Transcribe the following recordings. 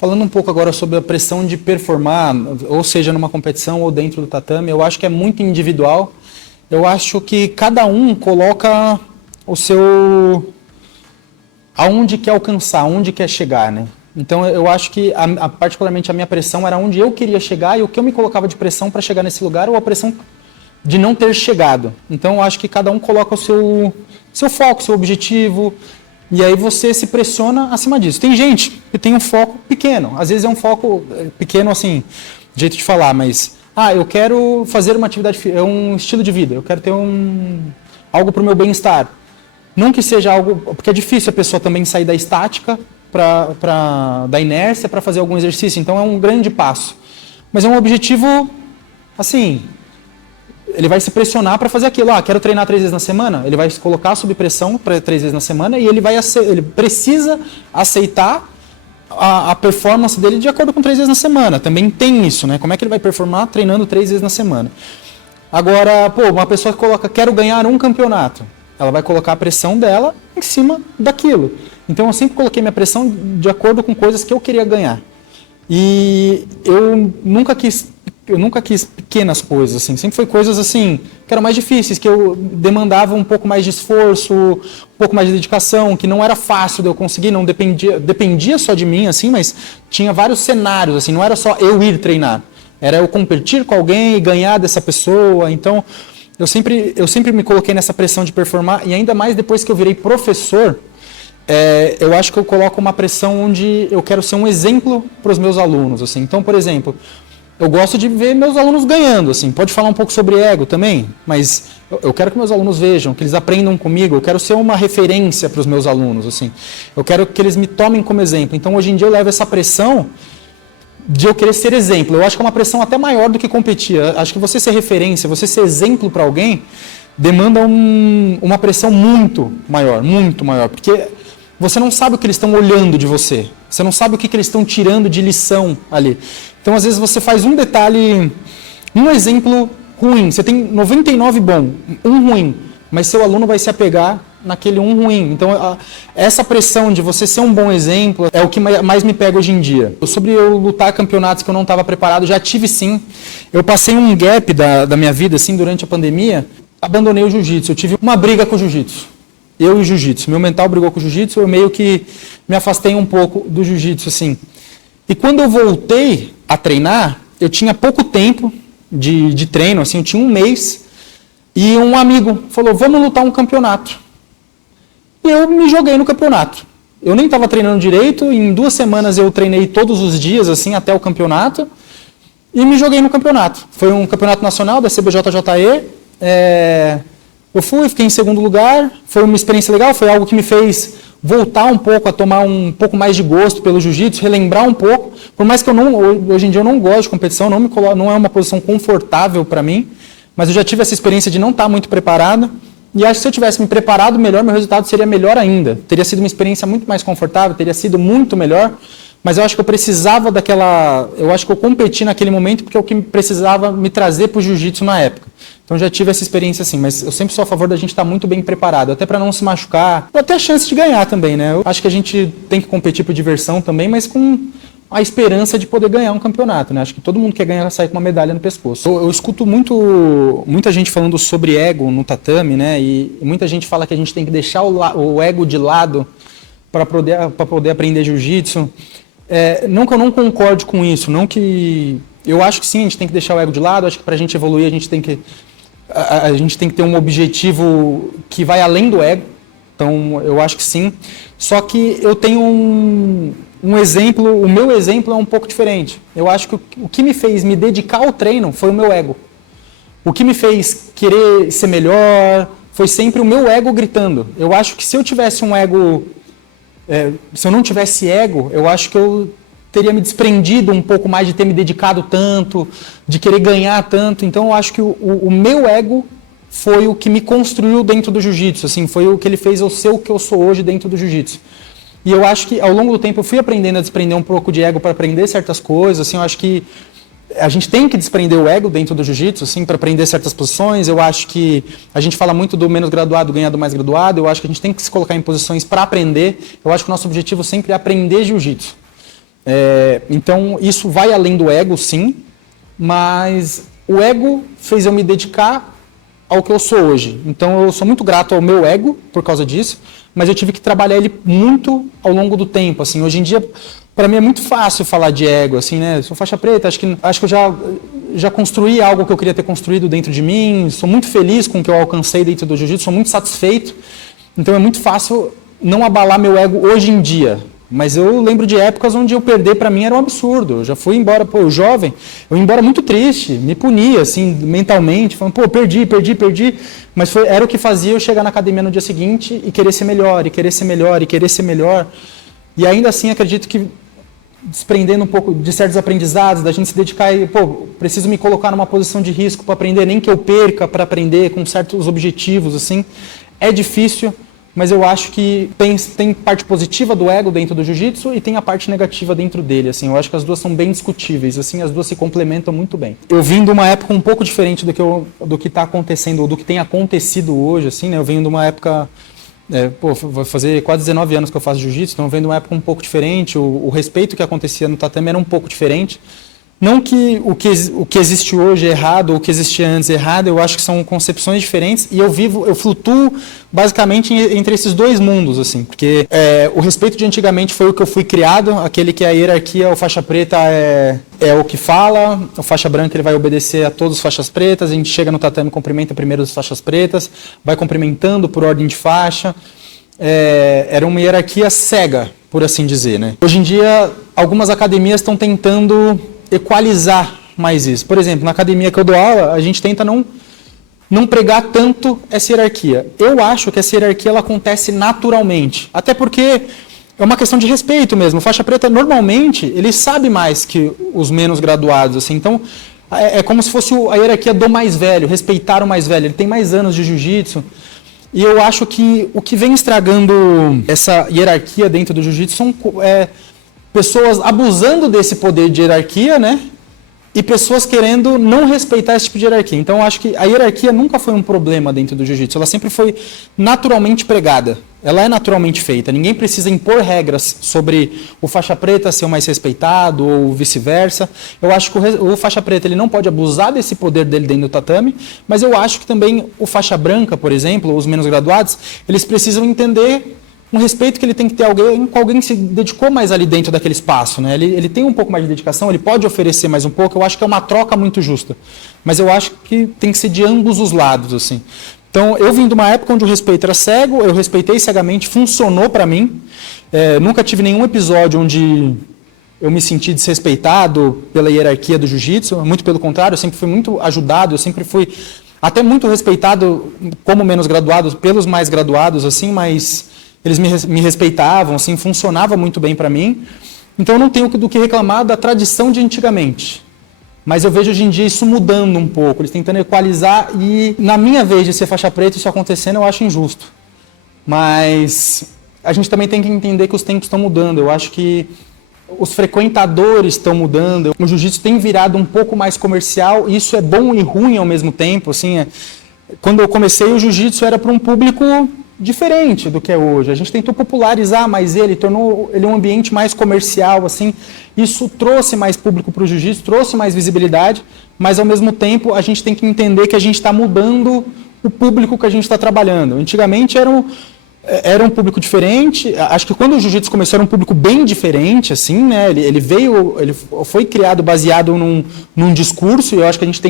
Falando um pouco agora sobre a pressão de performar, ou seja, numa competição ou dentro do tatame, eu acho que é muito individual. Eu acho que cada um coloca o seu... aonde quer alcançar, aonde quer chegar, né? Então eu acho que, particularmente, a minha pressão era onde eu queria chegar e o que eu me colocava de pressão para chegar nesse lugar ou a pressão de não ter chegado. Então eu acho que cada um coloca o seu foco, seu objetivo, e aí você se pressiona acima disso. Tem gente que tem um foco pequeno, às vezes é um foco pequeno assim, jeito de falar, mas eu quero fazer uma atividade, é um estilo de vida, eu quero ter algo para o meu bem-estar. Não que seja algo, porque é difícil a pessoa também sair da estática, da inércia para fazer algum exercício, então é um grande passo. Mas é um objetivo, assim, ele vai se pressionar para fazer aquilo. Quero treinar 3 vezes na semana, ele vai se colocar sob pressão para 3 vezes na semana e ele precisa aceitar a performance dele de acordo com 3 vezes na semana. Também tem isso, né? Como é que ele vai performar treinando 3 vezes na semana? Agora, uma pessoa que coloca, quero ganhar um campeonato, ela vai colocar a pressão dela em cima daquilo. Então eu sempre coloquei minha pressão de acordo com coisas que eu queria ganhar. E eu nunca quis pequenas coisas, assim. Sempre foi coisas assim, que eram mais difíceis, que eu demandava um pouco mais de esforço, um pouco mais de dedicação, que não era fácil de eu conseguir, não dependia só de mim, assim, mas tinha vários cenários, assim, não era só eu ir treinar. Era eu competir com alguém e ganhar dessa pessoa. Então, eu sempre me coloquei nessa pressão de performar, e ainda mais depois que eu virei professor, eu acho que eu coloco uma pressão onde eu quero ser um exemplo para os meus alunos, assim. Então, por exemplo, eu gosto de ver meus alunos ganhando, assim. Pode falar um pouco sobre ego também, mas eu quero que meus alunos vejam, que eles aprendam comigo. Eu quero ser uma referência para os meus alunos, assim. Eu quero que eles me tomem como exemplo. Então, hoje em dia, eu levo essa pressão de eu querer ser exemplo. Eu acho que é uma pressão até maior do que competir. Acho que você ser referência, você ser exemplo para alguém, demanda uma pressão muito maior, porque você não sabe o que eles estão olhando de você. Você não sabe o que eles estão tirando de lição ali. Então, às vezes, você faz um detalhe, um exemplo ruim. Você tem 99 bom, um ruim, mas seu aluno vai se apegar naquele um ruim. Então, essa pressão de você ser um bom exemplo é o que mais me pega hoje em dia. Sobre eu lutar campeonatos que eu não estava preparado, já tive sim. Eu passei um gap da minha vida, assim, durante a pandemia, abandonei o jiu-jitsu. Eu tive uma briga com o jiu-jitsu. Eu e o jiu-jitsu. Meu mental brigou com o jiu-jitsu, eu meio que me afastei um pouco do jiu-jitsu, assim. E quando eu voltei a treinar, eu tinha pouco tempo de treino, assim, eu tinha 1 mês, e um amigo falou, vamos lutar um campeonato. E eu me joguei no campeonato. Eu nem estava treinando direito, em 2 semanas eu treinei todos os dias, assim, até o campeonato, e me joguei no campeonato. Foi um campeonato nacional da CBJJE, eu fiquei em 2º lugar, foi uma experiência legal, foi algo que me fez voltar um pouco, a tomar um pouco mais de gosto pelo jiu-jitsu, relembrar um pouco, por mais que hoje em dia eu não gosto de competição, não é uma posição confortável para mim, mas eu já tive essa experiência de não estar muito preparado, e acho que se eu tivesse me preparado melhor, meu resultado seria melhor ainda, teria sido uma experiência muito mais confortável, teria sido muito melhor, mas eu acho que eu precisava eu acho que eu competi naquele momento porque é o que precisava me trazer para o jiu-jitsu na época. Então já tive essa experiência assim, mas eu sempre sou a favor da gente estar muito bem preparado, até para não se machucar, ou até a chance de ganhar também, né? Eu acho que a gente tem que competir por diversão também, mas com a esperança de poder ganhar um campeonato, né? Acho que todo mundo quer ganhar, sair com uma medalha no pescoço. Eu escuto muita gente falando sobre ego no tatame, né? E muita gente fala que a gente tem que deixar o ego de lado para poder aprender jiu-jitsu. Não que eu não concorde com isso, não que... Eu acho que sim, a gente tem que deixar o ego de lado, acho que para a gente evoluir a gente tem que ter um objetivo que vai além do ego, então eu acho que sim. Só que eu tenho um exemplo, o meu exemplo é um pouco diferente. Eu acho que o que me fez me dedicar ao treino foi o meu ego. O que me fez querer ser melhor foi sempre o meu ego gritando. Eu acho que se eu tivesse um ego... se eu não tivesse ego, eu acho que eu teria me desprendido um pouco mais de ter me dedicado tanto, de querer ganhar tanto. Então eu acho que o meu ego foi o que me construiu dentro do jiu-jitsu, assim, foi o que ele fez eu ser o que eu sou hoje dentro do jiu-jitsu. E eu acho que ao longo do tempo eu fui aprendendo a desprender um pouco de ego para aprender certas coisas, assim, eu acho que a gente tem que desprender o ego dentro do jiu-jitsu, assim, para aprender certas posições. Eu acho que a gente fala muito do menos graduado ganhar do mais graduado. Eu acho que a gente tem que se colocar em posições para aprender. Eu acho que o nosso objetivo sempre é aprender jiu-jitsu. Então, isso vai além do ego, sim, mas o ego fez eu me dedicar ao que eu sou hoje. Então, eu sou muito grato ao meu ego por causa disso, mas eu tive que trabalhar ele muito ao longo do tempo. Assim, hoje em dia, para mim é muito fácil falar de ego, assim, né? Eu sou faixa preta, acho que eu já construí algo que eu queria ter construído dentro de mim, sou muito feliz com o que eu alcancei dentro do jiu-jitsu, sou muito satisfeito. Então, é muito fácil não abalar meu ego hoje em dia. Mas eu lembro de épocas onde eu perder para mim era um absurdo. Eu já fui embora, jovem, eu ia embora muito triste, me punia, assim, mentalmente, falando, perdi. Mas era o que fazia eu chegar na academia no dia seguinte e querer ser melhor, e querer ser melhor, e querer ser melhor. E ainda assim, acredito que desprendendo um pouco de certos aprendizados, da gente se dedicar e, preciso me colocar numa posição de risco para aprender, nem que eu perca para aprender com certos objetivos, assim, é difícil. Mas eu acho que tem parte positiva do ego dentro do jiu-jitsu e tem a parte negativa dentro dele. Assim, eu acho que as duas são bem discutíveis, assim, as duas se complementam muito bem. Eu vim de uma época um pouco diferente do que está acontecendo, ou do que tem acontecido hoje. Assim, né? Eu venho de uma época... vai fazer quase 19 anos que eu faço jiu-jitsu, então eu venho de uma época um pouco diferente. O respeito que acontecia no tatame era um pouco diferente. Não que o que existe hoje é errado ou o que existia antes é errado, eu acho que são concepções diferentes e eu flutuo basicamente entre esses dois mundos, assim, porque o respeito de antigamente foi o que eu fui criado, aquele que é a hierarquia, o faixa preta é o que fala, o faixa branca ele vai obedecer a todos os faixas pretas, a gente chega no tatame e cumprimenta primeiro as faixas pretas, vai cumprimentando por ordem de faixa, era uma hierarquia cega, por assim dizer, né? Hoje em dia, algumas academias estão tentando equalizar mais isso. Por exemplo, na academia que eu dou aula, a gente tenta não pregar tanto essa hierarquia. Eu acho que essa hierarquia ela acontece naturalmente. Até porque é uma questão de respeito mesmo. O faixa preta, normalmente, ele sabe mais que os menos graduados. Assim. Então, é como se fosse a hierarquia do mais velho, respeitar o mais velho. Ele tem mais anos de jiu-jitsu. E eu acho que o que vem estragando essa hierarquia dentro do jiu-jitsu são pessoas abusando desse poder de hierarquia, né? E pessoas querendo não respeitar esse tipo de hierarquia. Então, eu acho que a hierarquia nunca foi um problema dentro do jiu-jitsu. Ela sempre foi naturalmente pregada. Ela é naturalmente feita. Ninguém precisa impor regras sobre o faixa preta ser o mais respeitado ou vice-versa. Eu acho que o faixa preta ele não pode abusar desse poder dele dentro do tatame, mas eu acho que também o faixa branca, por exemplo, os menos graduados, eles precisam entender um respeito que ele tem que ter com alguém que se dedicou mais ali dentro daquele espaço, né? Ele tem um pouco mais de dedicação, ele pode oferecer mais um pouco, eu acho que é uma troca muito justa. Mas eu acho que tem que ser de ambos os lados, assim. Então, eu vim de uma época onde o respeito era cego, eu respeitei cegamente, funcionou para mim. Nunca tive nenhum episódio onde eu me senti desrespeitado pela hierarquia do jiu-jitsu, muito pelo contrário, eu sempre fui muito ajudado, eu sempre fui até muito respeitado como menos graduado pelos mais graduados, assim, mas eles me respeitavam, assim, funcionava muito bem para mim. Então eu não tenho do que reclamar da tradição de antigamente. Mas eu vejo hoje em dia isso mudando um pouco, eles tentando equalizar e na minha vez de ser faixa preta isso acontecendo eu acho injusto. Mas a gente também tem que entender que os tempos estão mudando, eu acho que os frequentadores estão mudando, o jiu-jitsu tem virado um pouco mais comercial e isso é bom e ruim ao mesmo tempo. Assim, quando eu comecei o jiu-jitsu era para um público diferente do que é hoje. A gente tentou popularizar mais ele, tornou ele um ambiente mais comercial, assim. Isso trouxe mais público para o jiu-jitsu, trouxe mais visibilidade, mas ao mesmo tempo a gente tem que entender que a gente está mudando o público que a gente está trabalhando. Antigamente era um público diferente. Acho que quando o jiu-jitsu começou era um público bem diferente, assim, né? Ele foi criado baseado num discurso, e eu acho que a gente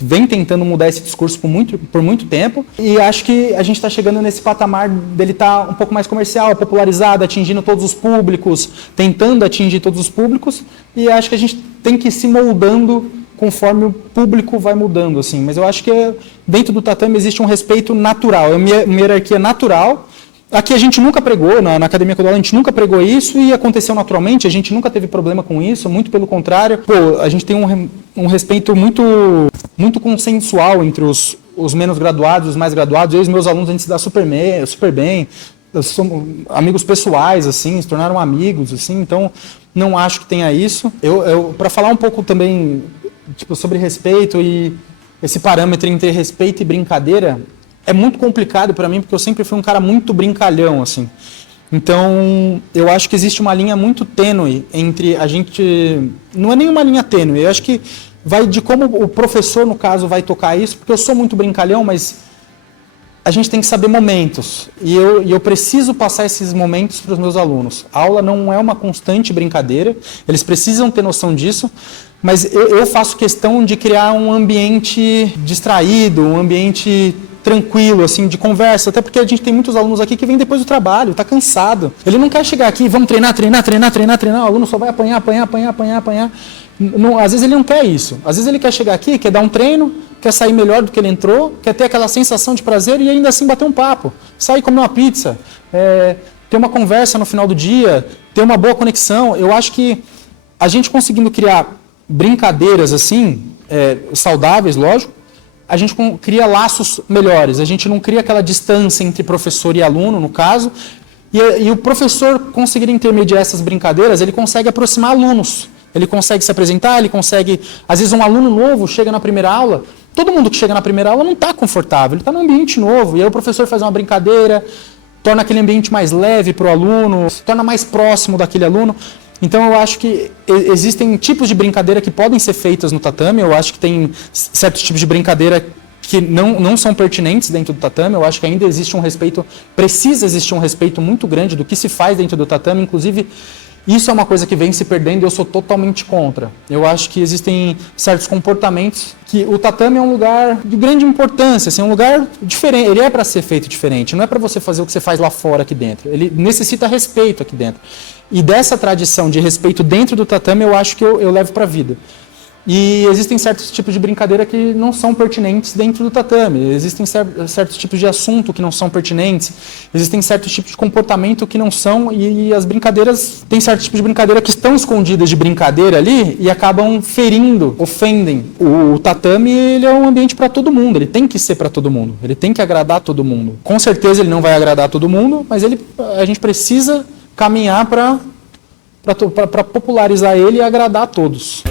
vem tentando mudar esse discurso por muito tempo. E acho que a gente está chegando nesse patamar dele estar um pouco mais comercial, popularizado, atingindo todos os públicos, tentando atingir todos os públicos. E acho que a gente tem que ir se moldando conforme o público vai mudando, assim. Mas eu acho que dentro do tatame existe um respeito natural, é uma hierarquia natural. Aqui a gente nunca pregou, na academia que eu dou aula, a gente nunca pregou isso e aconteceu naturalmente, a gente nunca teve problema com isso, muito pelo contrário. A gente tem um respeito muito, muito consensual entre os menos graduados e os mais graduados. Eu e os meus alunos, a gente se dá super bem, somos amigos pessoais, assim, se tornaram amigos, assim, então não acho que tenha isso. Para falar um pouco também sobre respeito e esse parâmetro entre respeito e brincadeira, é muito complicado para mim, porque eu sempre fui um cara muito brincalhão, assim. Então, eu acho que existe uma linha muito tênue entre a gente... Não é nenhuma linha tênue, eu acho que vai de como o professor, no caso, vai tocar isso, porque eu sou muito brincalhão, mas a gente tem que saber momentos. E eu preciso passar esses momentos para os meus alunos. A aula não é uma constante brincadeira, eles precisam ter noção disso, mas eu faço questão de criar um ambiente distraído, um ambiente tranquilo, assim, de conversa, até porque a gente tem muitos alunos aqui que vêm depois do trabalho, está cansado. Ele não quer chegar aqui, vamos treinar, o aluno só vai apanhar. Não, às vezes ele não quer isso. Às vezes ele quer chegar aqui, quer dar um treino, quer sair melhor do que ele entrou, quer ter aquela sensação de prazer e ainda assim bater um papo, sair comer uma pizza, ter uma conversa no final do dia, ter uma boa conexão. Eu acho que a gente conseguindo criar brincadeiras assim, saudáveis, lógico, a gente cria laços melhores, a gente não cria aquela distância entre professor e aluno, no caso, e o professor conseguir intermediar essas brincadeiras, ele consegue aproximar alunos, ele consegue se apresentar, ele consegue... Às vezes um aluno novo chega na primeira aula, todo mundo que chega na primeira aula não está confortável, ele está num ambiente novo, e aí o professor faz uma brincadeira, torna aquele ambiente mais leve para o aluno, se torna mais próximo daquele aluno. Então eu acho que existem tipos de brincadeira que podem ser feitas no tatame, eu acho que tem certos tipos de brincadeira que não são pertinentes dentro do tatame, eu acho que ainda existe um respeito, precisa existir um respeito muito grande do que se faz dentro do tatame, inclusive isso é uma coisa que vem se perdendo e eu sou totalmente contra. Eu acho que existem certos comportamentos que o tatame é um lugar de grande importância, assim, um lugar diferente, ele é para ser feito diferente, não é para você fazer o que você faz lá fora aqui dentro, ele necessita respeito aqui dentro. E dessa tradição de respeito dentro do tatame eu acho que eu levo para a vida. E existem certos tipos de brincadeira que não são pertinentes dentro do tatame, existem certos tipos de assunto que não são pertinentes, existem certos tipos de comportamento que não são, e as brincadeiras, tem certos tipos de brincadeira que estão escondidas de brincadeira ali e acabam ferindo, ofendem. O tatame, ele é um ambiente para todo mundo, ele tem que ser para todo mundo, ele tem que agradar todo mundo. Com certeza ele não vai agradar todo mundo, mas a gente precisa caminhar para popularizar ele e agradar a todos.